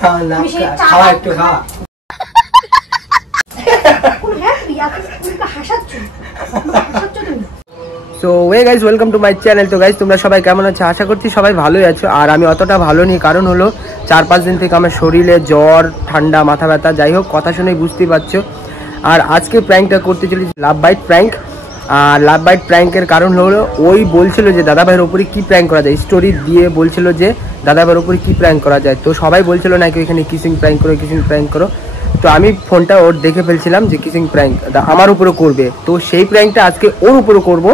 খাওয়া একটু খাওয়া। So way guys welcome to my channel. তো গাইজ তোমরা সবাই কেমন আছো? আশা করছি সবাই ভালোই আছো। আর আমি অতটা ভালো নেই, কারণ হলো 4-5 দিন থেকে আমার শরীরে জ্বর, ঠান্ডা, মাথা ব্যথা, যাই হোক কথা শুনেই বুঝতেই পারছো। আর আজকে প্র্যাঙ্কটা করতে চলি লাভ বাইট প্র্যাঙ্ক। আর লাভ বাইট প্র্যাঙ্কের কারণ হলো ওই বলছিল যে দাদাভাইয়ের ওপরে কী প্র্যাঙ্ক করা যায়, স্টোরি দিয়ে বলছিল যে দাদাভাইয়ের ওপরে কী প্র্যাঙ্ক করা যায়। তো সবাই বলছিল নাকি ওইখানে কিসিং প্র্যাঙ্ক করো, কিসিং প্র্যাঙ্ক করো। তো আমি ফোনটা ওর দেখে ফেলছিলাম যে কিসিং প্র্যাঙ্ক আমার উপরে করবে, তো সেই প্র্যাঙ্কটা আজকে ওর উপরে করবো।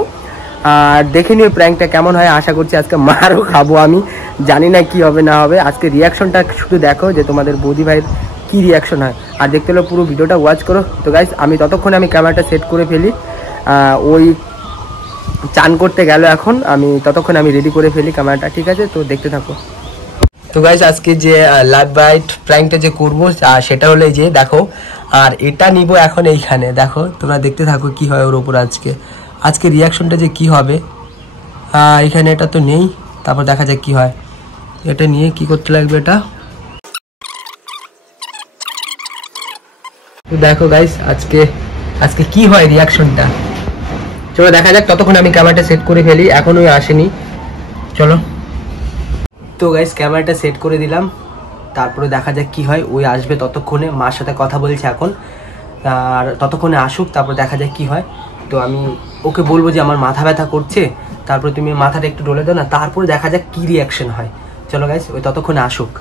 আর দেখে নিও প্র্যাঙ্কটা কেমন হয়। আশা করছি আজকে মারও খাবো, আমি জানি না কি হবে না হবে। আজকে রিয়াকশনটা শুধু দেখো যে তোমাদের বৌদি ভাইয়ের কী রিয়াকশন হয়। আর দেখতে হলে পুরো ভিডিওটা ওয়াচ করো। তো গাইস আমি ততক্ষণে আমি ক্যামেরাটা সেট করে ফেলি। ওই চান করতে গেল এখন, আমি ততক্ষণ আমি রেডি করে ফেলি ক্যামেরাটা, ঠিক আছে? তো দেখতে থাকো। তো গাইস আজকে যে লাভ বাইট প্র্যাঙ্কটা যে করবো সেটা হলো এই যে দেখো। আর এটা নিব এখন এইখানে, দেখো তোমরা দেখতে থাকো কি হয় ওর ওপর আজকে রিয়াকশনটা যে কি হবে। এখানে এটা তো নেই, তারপর দেখা যাক কি হয়। এটা নিয়ে কি করতে লাগবে এটা। তো দেখো গাইস আজকে কি হয় রিয়াকশনটা, চলো দেখা যাক। ততক্ষণ আমি ক্যামেরাটা সেট করে ফেলি, এখন ওই আসেনি, চলো। তো গাইস ক্যামেরাটা সেট করে দিলাম, তারপরে দেখা যাক কি হয়। ওই আসবে ততক্ষণে, মার সাথে কথা বলছে এখন, আর ততক্ষণে আসুক, তারপর দেখা যাক কি হয়। তো আমি ওকে বলবো যে আমার মাথা ব্যথা করছে, তারপরে তুমি মাথাটা একটু ডলে দাও না, তারপরে দেখা যাক কি রিয়াকশন হয়। চলো গাইস ওই ততক্ষণে আসুক।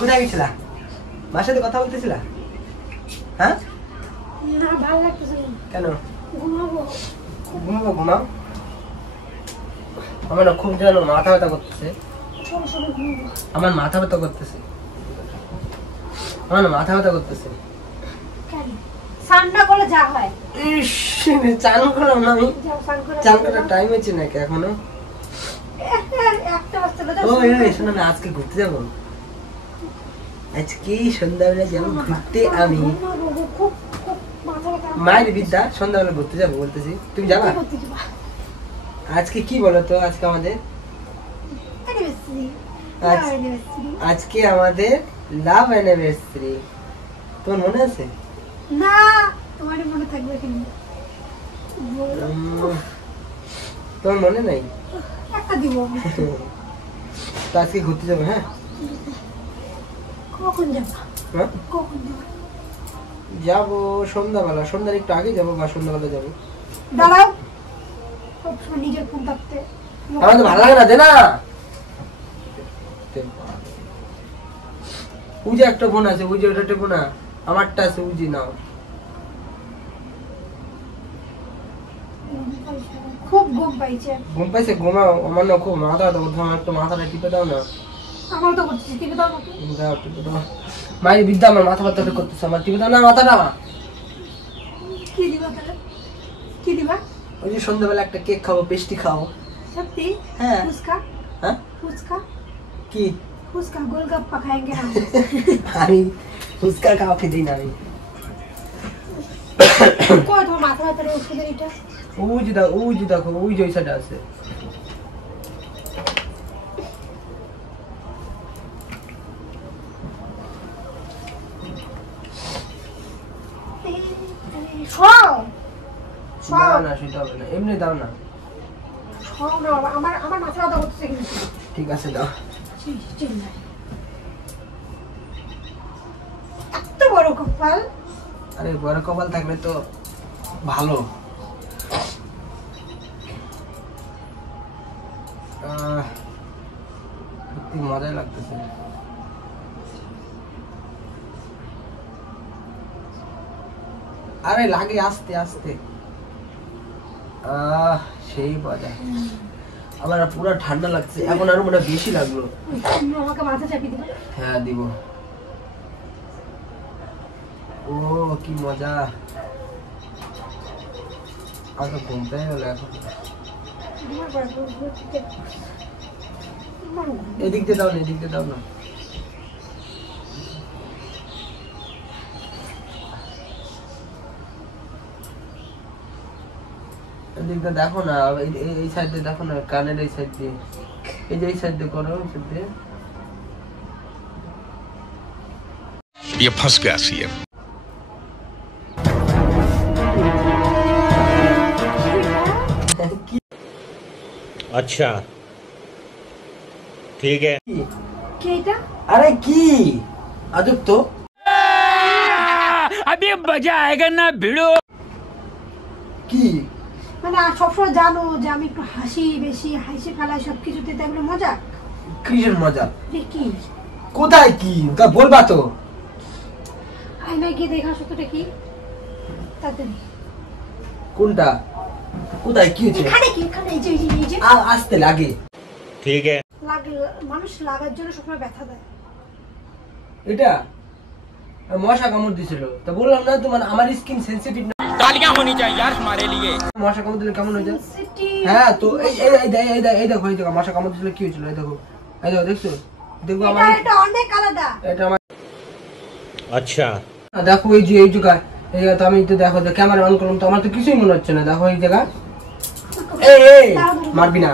কোথায় গেছিলা? মার সাথে কথা বলতেছিলা? হ্যাঁ না, ভালো লাগতেছে না। কেন? ঘুমাবো। ঘুমাও। আমার না খুব যেন মাথা ব্যথা করতেছে। আমার মাথা ব্যথা করতেছে। চান করলে যা হয়। ইস, চান করলাম না আমি। চান করার টাইম হচ্ছে নাকি এখনো? শোনো না, আজকে ঘুরতে যাবো। আজকে সন্ধ্যাবেলা যাবো ঘুরতে আমি। মায়ের বিদ্যা সন্ধ্যাবেলা ঘুরতে যাবো বলতেছি, তুমি যাবা? আজকে কি বলো তো, আজকে আমাদের লাভ অ্যানিভার্সারি। তোমার মনে আছে? না, তোমার মনে থাকবে কেন? তোমার মনে নাই? একটা দিব। তো আজকে ঘুরতে যাবো। হ্যাঁ, কখন যাবা? কখন যাবো? সন্ধ্যাবেলা, সন্ধ্যার একটু আগে যাবো বা সন্ধ্যাবেলা যাবো। দাঁড়াও, সবসময় নিজের ফোন থাকতে আমার তো ভালো লাগে না। দে না, উজি একটা ফোন আছে, উজি ওটা টেপো না, আমারটা আছে, উজি নাও। খুব ঘুম পাইছে। ঘুম পাইছে? ঘুমাও। আমার না খুব মাথা ব্যথা করছে, আমার একটু মাথাটা টিপে দাও না। আমার তো করতেছি, টিপে দাও না। দাও, টিপে দাও। মায়ের বিদ্যা আমার মাথা ব্যথা করতেছে, আমার টিপে দাও না মাথাটা। কি দিবা তাহলে? কি দিবা? ওই যে সন্ধ্যাবেলা একটা কেক খাবো, পেস্ট্রি খাবো। সত্যি? হ্যাঁ। ফুচকা? হ্যাঁ, ফুচকা কি? ফুচকা গোলগাপ্পা খাएंगे हम। আমি ফুচকা খাওয়া খেতে দিই না আমি। কই তোমার মাথা ব্যথার ওষুধের এটা? ওই যে দেখো, ওই যে ওই সাইডে আছে। না সেটা হবে না, এমনি দাও না। আমার মাথা ব্যথা করতেছে কিন্তু। ঠিক আছে দাও। এত বড় কপাল। আরে বড় কপাল থাকলে তো ভালো। সত্যি মজা লাগতেছে। আরে লাগে আস্তে আস্তে। সেই মজা। আমার পুরো ঠান্ডা লাগছে এখন, আরো মনে বেশি লাগলো। আমাকে মাথা চাপিয়ে দিবে? হ্যাঁ দিব। ও কি মজা। আগে ঘুম পেয়ে গেল এখন। এদিক দিয়ে দাও না, এদিক দিয়ে দাও না। এদিকটা দেখো না, এই সাইড দিয়ে দেখো না, কানের এই সাইড দিয়ে, এই যে এই সাইড দিয়ে করো, এই সাইড দিয়ে। ये फंस गया सीएम। अच्छा ठीक है। কি এটা? আরে কি আজব তো। अभी मजा आएगा ना भिड़ो। কি মানে সবসময় জানো যে আমি একটু হাসি বেশি, হাসি ফেলাই সবকিছুতে, তাই বলে মজা? কিসের মজা? কি কোথায় কি তা বলবা তো। আয়নায় গিয়ে দেখা সত্যটা কি তাড়াতাড়ি। কোনটা? কোথায় কি হয়েছে? এখানে কি? এখানে এই যে এই যে আসতে লাগে। ठीक है। লাগে, মানুষ লাগার জন্য সবসময় ব্যথা দেয়। এটা মশা কামড় দিছিল, তো বললাম না তোমার আমার স্কিন সেনসিটিভ না। तालियां होनी चाहिए यार हमारे लिए। মশা কামড় দিলে কেমন হয়ে যায়? Sensitive। হ্যাঁ তো এই দেখো মশা কামড় দিছিল কি হয়েছিল, এই দেখো দেখছো, দেখো আমার এটা অনেক আলাদা। এটা আমার अच्छा দেখো এই যে এই জায়গা, এই জায়গা তো আমি তো দেখো ক্যামেরা অন করলাম তো আমার তো কিছুই মনে হচ্ছে না। দেখো এই জায়গা, এই মারবি না,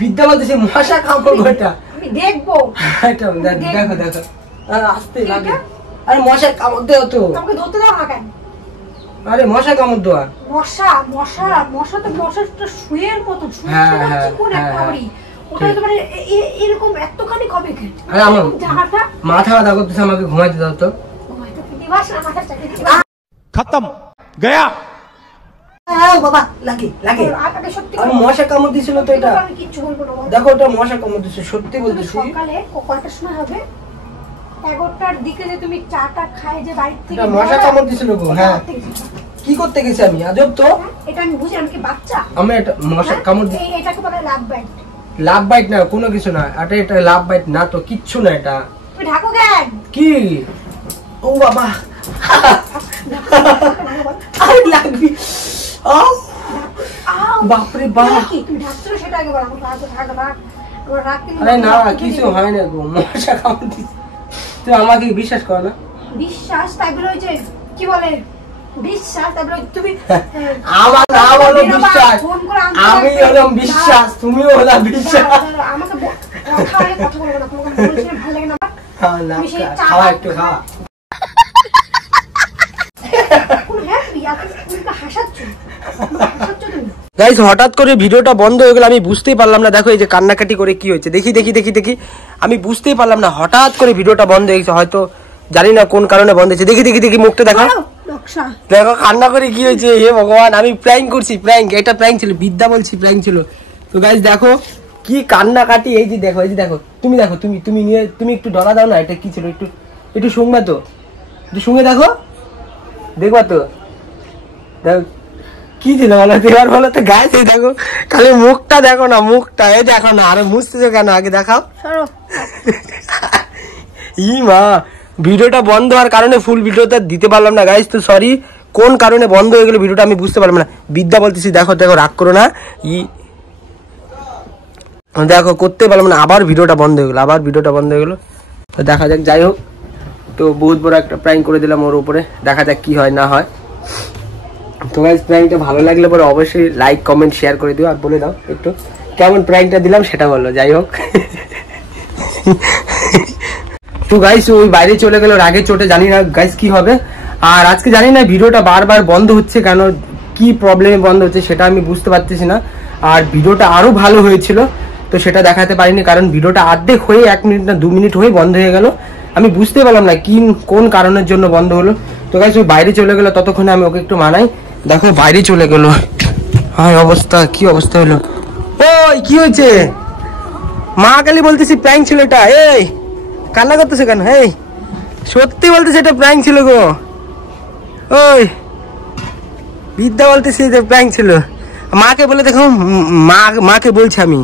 বিদ্যা বলতেছে মশা কামড় ঘটা। আমি দেখবো। এটা দেখো দেখো আসতে লাগে। আরে মশা কামড় দেও তো, আমাকে ধরতে দাও না কেন? আরে মশা কামড় দেওয়া। মশা মশা মশা তো মশাটা শুয়ের মতো, হ্যাঁ, শুয়ে হ্যাঁ, কোন হ্যাঁ, একটা হ্যাঁ। করি ওটা তো মানে এরকম এতখানি কবে কেটে আরে আমার জায়গাটা মাথা ব্যথা করতেছে, আমাকে ঘুমাইতে দাও তো। ঘুমাইতে দিবাস না, মাথার চাকরি দিবাস। खत्म गया। বাবা লাগে লাগে। আগে সত্যি আর মশা কামড় দিছিল তো এটা, আমি কিচ্ছু বলবো না। দেখো এটা মশা কামড় দিছে, সত্যি তুমি বলতেছি। সকালে কয়টার সময় হবে? 11টার দিকে যে তুমি চাটা খায় যে বাড়ি থেকে এটা মশা কামড় দিছিল গো। হ্যাঁ কি করতে গেছি আমি আজব তো। এটা আমি বুঝি, আমি কি বাচ্চা? আমি এটা মশা কামড় দিছি। এটাকে বলে লাভ বাইট। লাভ বাইট না, কোনো কিছু না, এটা লাভ বাইট না তো, কিচ্ছু না এটা। তুমি ঢাকো কেন? কি ও বাবা আরে লাগবি। বাপরে বাপ। কি তুমি ঢাকছো সেটা আগে বলো। আমার রাগ আরে না কিছু হয় না গো, মশা কামড় দিছে। তুই আমাকে বিশ্বাস কর না। বিশ্বাস তাই বলে ওই যে কি বলে বিশ্বাস, তাই বলে তুমি আমার নাম হলো বেরোবা, বিশ্বাস, ফোন করে আনতে আমি হবে। হলাম বিশ্বাস, তুমিও হলা বিশ্বাস। আমাকে কথা বলে কথা বলবো না, তোমাকে বলছি ভালো লাগে না। হ্যাঁ, না, তুমি সেই চা খাওয়া একটু খাওয়া। কোন হ্যাঁ তুমি তুমি তো হাসাচ্ছ তুমি। গাইস হঠাৎ করে ভিডিওটা বন্ধ হয়ে গেল, আমি বুঝতেই পারলাম না। দেখো এই যে কান্নাকাটি করে কি হয়েছে, দেখি দেখি দেখি দেখি আমি বুঝতেই পারলাম না, হঠাৎ করে ভিডিওটা বন্ধ হয়ে গেছে, হয়তো জানি না কোন কারণে বন্ধ হয়েছে। দেখি দেখি দেখি মুখটা দেখো, নকশা দেখো কান্না করে কি হয়েছে। হে ভগবান, আমি প্র্যাঙ্ক করছি, প্র্যাঙ্ক, এটা প্র্যাঙ্ক ছিল, বিদ্যা বলছি প্র্যাঙ্ক ছিল। তো গাইস দেখো কি কান্নাকাটি, এই যে দেখো, এই যে দেখো, তুমি দেখো, তুমি নিয়ে তুমি একটু ডরা দাও না, এটা কি ছিল, একটু একটু শুনবা তো, একটু শুনে দেখো, দেখবা তো, দেখো কি ছিল বলো, দেওয়ার বলো তো। গাইস এই দেখো, খালি মুখটা দেখো না, মুখটা এই দেখো না, আরে মুছতেছো কেন, আগে দেখাও। সরো। ই মা, ভিডিওটা বন্ধ হওয়ার কারণে ফুল ভিডিওটা দিতে পারলাম না গাইস, তো সরি। কোন কারণে বন্ধ হয়ে গেল ভিডিওটা আমি বুঝতে পারলাম না। বিদ্যা বলতেছি, দেখো দেখো রাগ করো না, দেখো করতে পারলাম না, আবার ভিডিওটা বন্ধ হয়ে গেলো, আবার ভিডিওটা বন্ধ হয়ে গেলো। তো দেখা যাক, যাই হোক, তো বহুত বড় একটা প্র্যাঙ্ক করে দিলাম ওর উপরে, দেখা যাক কি হয় না হয়। তো গাইস প্র্যাঙ্কটা ভালো লাগলে পরে অবশ্যই লাইক কমেন্ট শেয়ার করে দিও, আর বলে দাও একটু কেমন প্র্যাঙ্কটা দিলাম সেটা বলো। যাই হোক, তো গাইস ওই বাইরে চলে গেল রাগে চোটে, জানি না গাইস কি হবে। আর আজকে জানি না ভিডিওটা বারবার বন্ধ হচ্ছে কেন, কি প্রবলেমে বন্ধ হচ্ছে সেটা আমি বুঝতে পারতেছি না। আর ভিডিওটা আরো ভালো হয়েছিল, তো সেটা দেখাতে পারিনি, কারণ ভিডিওটা অর্ধেক হয়ে 1 মিনিট না 2 মিনিট হয়ে বন্ধ হয়ে গেল। আমি বুঝতে পারলাম না কোন কারণের জন্য বন্ধ হলো। তো গাইস ওই বাইরে চলে গেল, ততক্ষণে আমি ওকে একটু মানাই। দেখো বাইরে চলে গেল, হায় অবস্থা, কি অবস্থা হলো। ওই কি হয়েছে? মা কালী বলতেছি প্র্যাঙ্ক ছিল এটা। এই কান্না করতেছে কেন? এই সত্যি বলতেছে এটা প্র্যাঙ্ক ছিল গো। ওই বিদ্যা বলতেছি যে প্র্যাঙ্ক ছিল। মাকে বলে দেখো, মাকে বলছি আমি,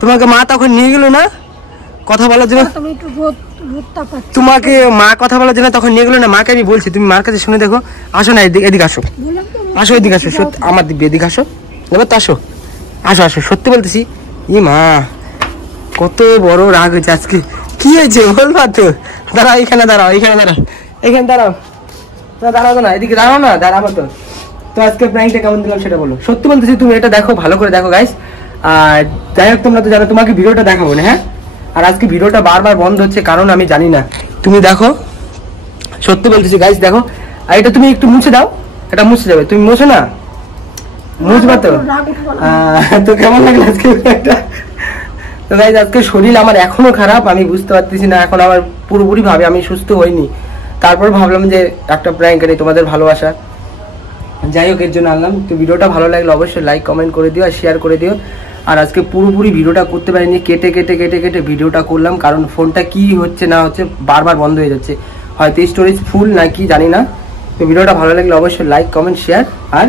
তোমাকে মা তখন নিয়ে গেল না কথা বলার জন্য, তুমি একটু রোদটা পাচ্ছ। তোমাকে মা কথা বলার জন্য তখন নিয়ে গেল না, মাকে আমি বলছি, তুমি মার কাছে শুনে দেখো। আসো না, এদিকে আসো, বললাম তো আসো এদিকে আসো, সত্যি আমার দিব্য এদিকে আসো, এবার তো আসো, আসো আসো, সত্যি বলতেছি। ই মা, কত বড় রাগ হয়েছে আজকে, কি হয়েছে বলবা তো? দাঁড়াও এখানে, দাঁড়াও এখানে, দাঁড়াও এখানে, দাঁড়াও না, দাঁড়াবো না, এদিকে দাঁড়াও না, দাঁড়াবো তো। তো তো আজকে প্র্যাঙ্কটা কেমন দিলাম সেটা বলো। সত্যি বলতেছি তুমি এটা দেখো, ভালো করে দেখো গাইস। আর যাই হোক তোমরা তো জানো তোমাকে ভিডিওটা দেখাবো না, হ্যাঁ। আর আজকে ভিডিওটা বারবার বন্ধ হচ্ছে কারণ আমি জানি না। তুমি দেখো, সত্যি বলতেছি গাইস দেখো। আর এটা তুমি একটু মুছে দাও, এটা মুছে যাবে, তুমি মুছো না, মুছবা তো। তো কেমন লাগলো আজকে একটা? তো গাইস আজকে শরীর আমার এখনো খারাপ, আমি বুঝতে পারতেছি না, এখন আমার পুরোপুরি ভাবে আমি সুস্থ হইনি। তারপর ভাবলাম যে একটা প্র্যাঙ্ক করি, তোমাদের ভালোবাসা, যাই হোক এর জন্য আনলাম। তো ভিডিওটা ভালো লাগলে অবশ্যই লাইক কমেন্ট করে দিও আর শেয়ার করে দিও। আর আজকে পুরোপুরি ভিডিওটা করতে পারিনি, কেটে কেটে কেটে কেটে ভিডিওটা করলাম, কারণ ফোনটা কি হচ্ছে না হচ্ছে বারবার বন্ধ হয়ে যাচ্ছে, হয়তো স্টোরেজ ফুল না কি জানি না। তো ভিডিওটা ভালো লাগলে অবশ্যই লাইক কমেন্ট শেয়ার আর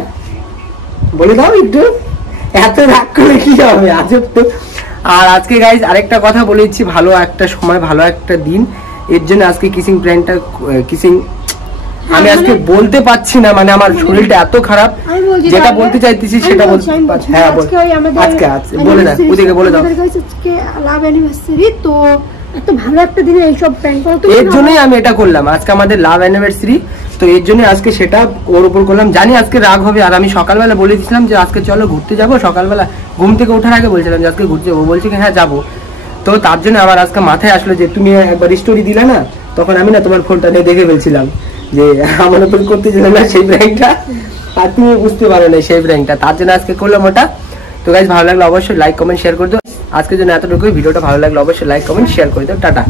বলে দাও একটু, এত রাগ করলে কি হবে আজব তো। আর আজকে গাইজ আরেকটা কথা বলেছি, ভালো একটা সময় ভালো একটা দিন, এর জন্য আজকে কিসিং প্র্যাঙ্কটা কিসিং আমি আজকে বলতে পারছি না, মানে আমার শরীরটা এত খারাপ, যেটা বলতে চাইতেছি সেটা বলতে পারছি। হ্যাঁ বল, আজকে বলে দাও, ওদিকে বলে দাও। আজকে লাভ অ্যানিভার্সারি, তো একটা ভালো একটা দিনে এইসব প্র্যাঙ্ক করা, তো এর জন্যই আমি এটা করলাম। আজকে আমাদের লাভ অ্যানিভার্সারি, তো এর জন্য আজকে সেটা ওর উপর করলাম। জানি আজকে রাগ হবে, আর আমি সকালবেলা বলে দিয়েছিলাম যে আজকে চলো ঘুরতে যাবো, সকালবেলা ঘুম থেকে ওঠার আগে বলছিলাম যে আজকে ঘুরতে যাবো, বলছি কি হ্যাঁ যাবো। তো তার জন্য আমার আজকে মাথায় আসলো যে তুমি একবার স্টোরি দিলে না, তখন আমি না তোমার ফোনটা নিয়ে দেখে ফেলছিলাম যে আমার উপর করতেছিলাম না সেই প্র্যাঙ্কটা, আর তুমি বুঝতে পারো না সেই প্র্যাঙ্কটা, তার জন্য আজকে করলাম ওটা। তো গাইজ ভালো লাগলে অবশ্যই লাইক কমেন্ট শেয়ার করে দাও। আজকের জন্য এতটুকুই, ভিডিওটা ভালো লাগলে অবশ্যই লাইক কমেন্ট শেয়ার করে দাও। টাটা।